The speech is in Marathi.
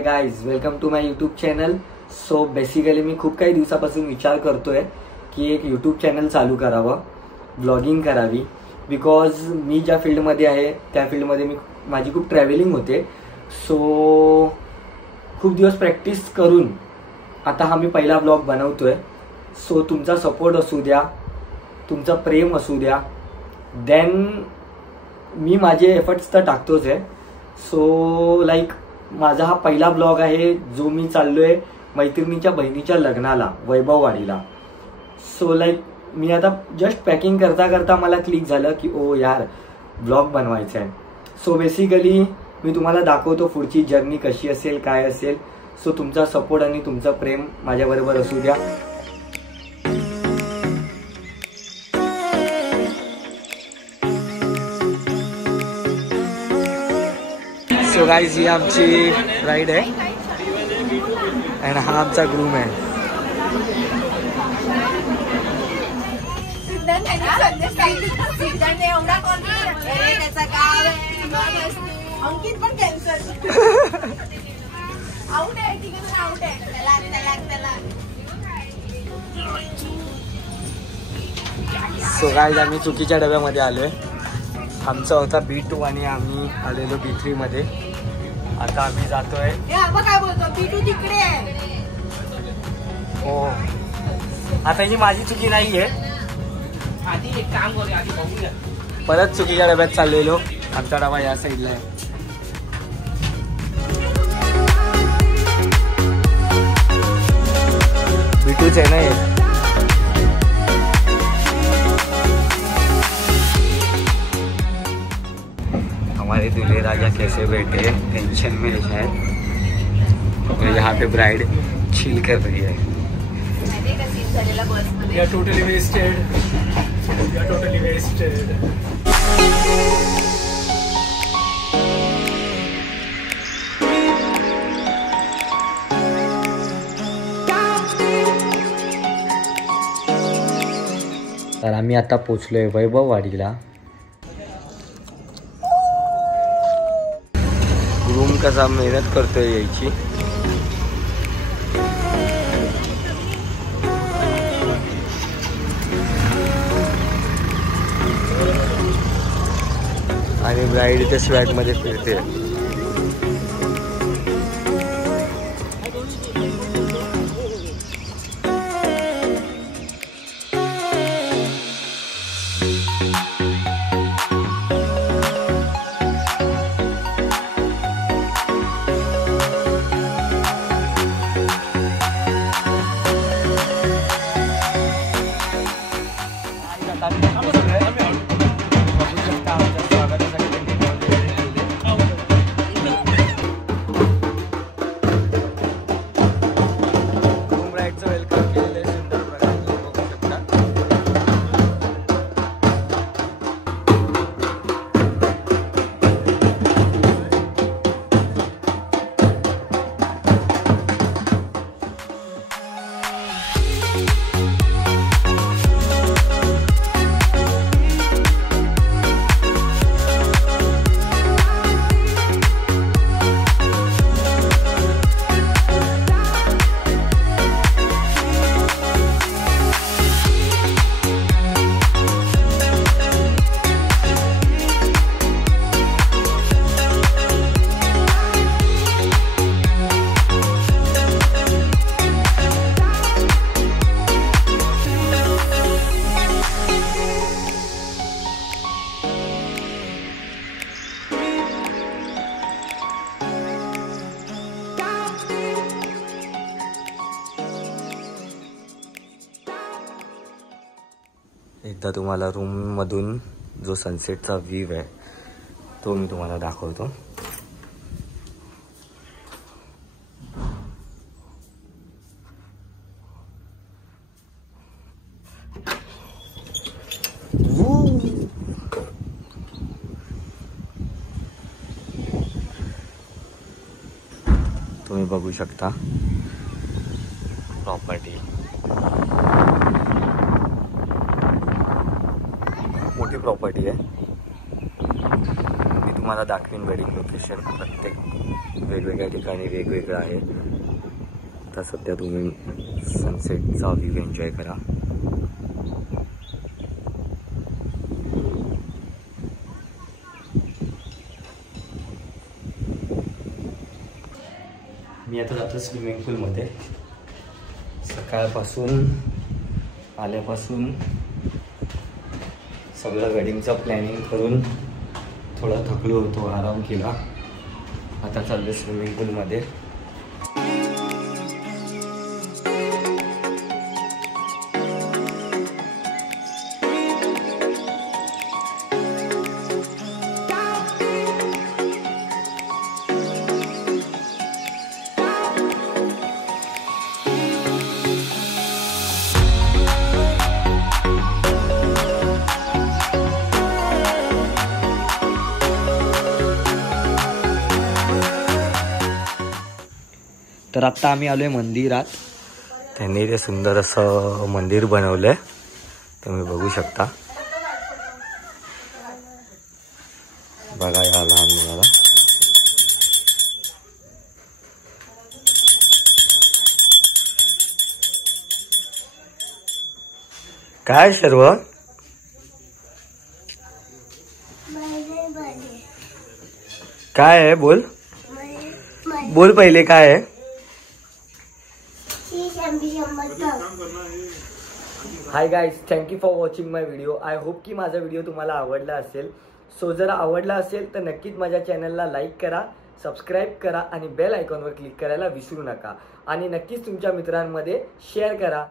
High guys, welcome to my YouTube channel. So basically मी खूप काही दिवसापासून विचार करतोय की एक यूट्यूब चॅनल चालू करावं, ब्लॉगिंग करावी. बिकॉज मी ज्या फील्डमध्ये आहे त्या फील्डमध्ये माझी खूप ट्रॅव्हलिंग होते. सो खूप दिवस प्रॅक्टिस करून आता हा मी पहिला ब्लॉग बनवतोय. सो तुमचा सपोर्ट असू द्या, तुमचं प्रेम असू द्या, देन मी माझे एफर्ट्स तर टाकतोच आहे. सो लाईक माझा हा पहिला ब्लॉग आहे जो मी चाललोय मैत्रिणीच्या बहिणीच्या लग्नाला, वैभववाडीला. सो लाईक मी आता जस्ट पॅकिंग करता करता मला क्लिक झालं की ओ यार ब्लॉग बनवायचा आहे. सो बेसिकली मी तुम्हाला दाखवतो पुढची जर्नी कशी असेल, काय असेल. सो तुमचा सपोर्ट आणि तुमचं प्रेम माझ्याबरोबर असू द्या. सो गाइस, ही आमची ब्राइड आहे आणि हा आमचा ग्रूम आहे. अंकित पण कॅन्सर आउट आहे, तिकडून आउट आहे. सो गाइस, आम्ही चुकीच्या डब्यामध्ये आलोय. आमचा होता B2 आणि आम्ही आलेलो B3 मध्ये. आता आम्ही जातोय. काय बोलतो B2 तिकडे आहे. हो, आता ही माझी चुकी नाहीये. आधी एक काम करूया, आधी बघूया. परत चुकीच्या डब्यात चाललेलो. आमचा डबा या साईडला आहे. B2च आहे ना हे. हमारे दूल्हे राजा कैसे बैठे टेंशन में है और यहाँ पे ब्राइड चिल कर रही है. We are totally wasted. We are totally wasted. तर आम्ही आता पोचलोय वैभववाडीला. रूम कसा मेहनत करतोय यायची. आणि ब्राईड इथे स्वॅग मध्ये फिरते. एकदा तुम्हाला रूम मधून जो सनसेटचा व्ह्यू आहे तो मी तुम्हाला दाखवतो. तुम्ही बघू शकता प्रॉपर्टी. मोठी प्रॉपर्टी आहे. मी तुम्हाला दाखवीन वेडिंग लोकेशन. प्रत्येक वेगवेगळ्या ठिकाणी वेगवेगळं आहे. आता सध्या तुम्ही सनसेटचा व्ह्यू एन्जॉय करा. मी आता जातो स्विमिंग पूलमध्ये. सकाळपासून आल्यापासून सगळं वेडिंगचं प्लॅनिंग करून थोडा थकलो होतो, आराम केला. आता चाललो स्विमिंग पूलमध्ये. तर आत्ता आम्ही आलोय मंदिरात. त्यांनी ते सुंदर असं मंदिर बनवलंय, तुम्ही बघू शकता. बघा या लहान मुलाला. काय सर्व काय आहे बोल बोल पहिले काय आहे. Hi guys, thank you for watching my video. I hope की माझा व्हिडिओ तुम्हाला आवडला असेल. सो जर आवडला असेल तर नक्कीच माझ्या चॅनलला लाईक करा, सबस्क्राईब करा आणि बेल आयकॉनवर क्लिक करायला विसरू नका. आणि नक्कीच तुमच्या मित्रांमध्ये शेअर करा.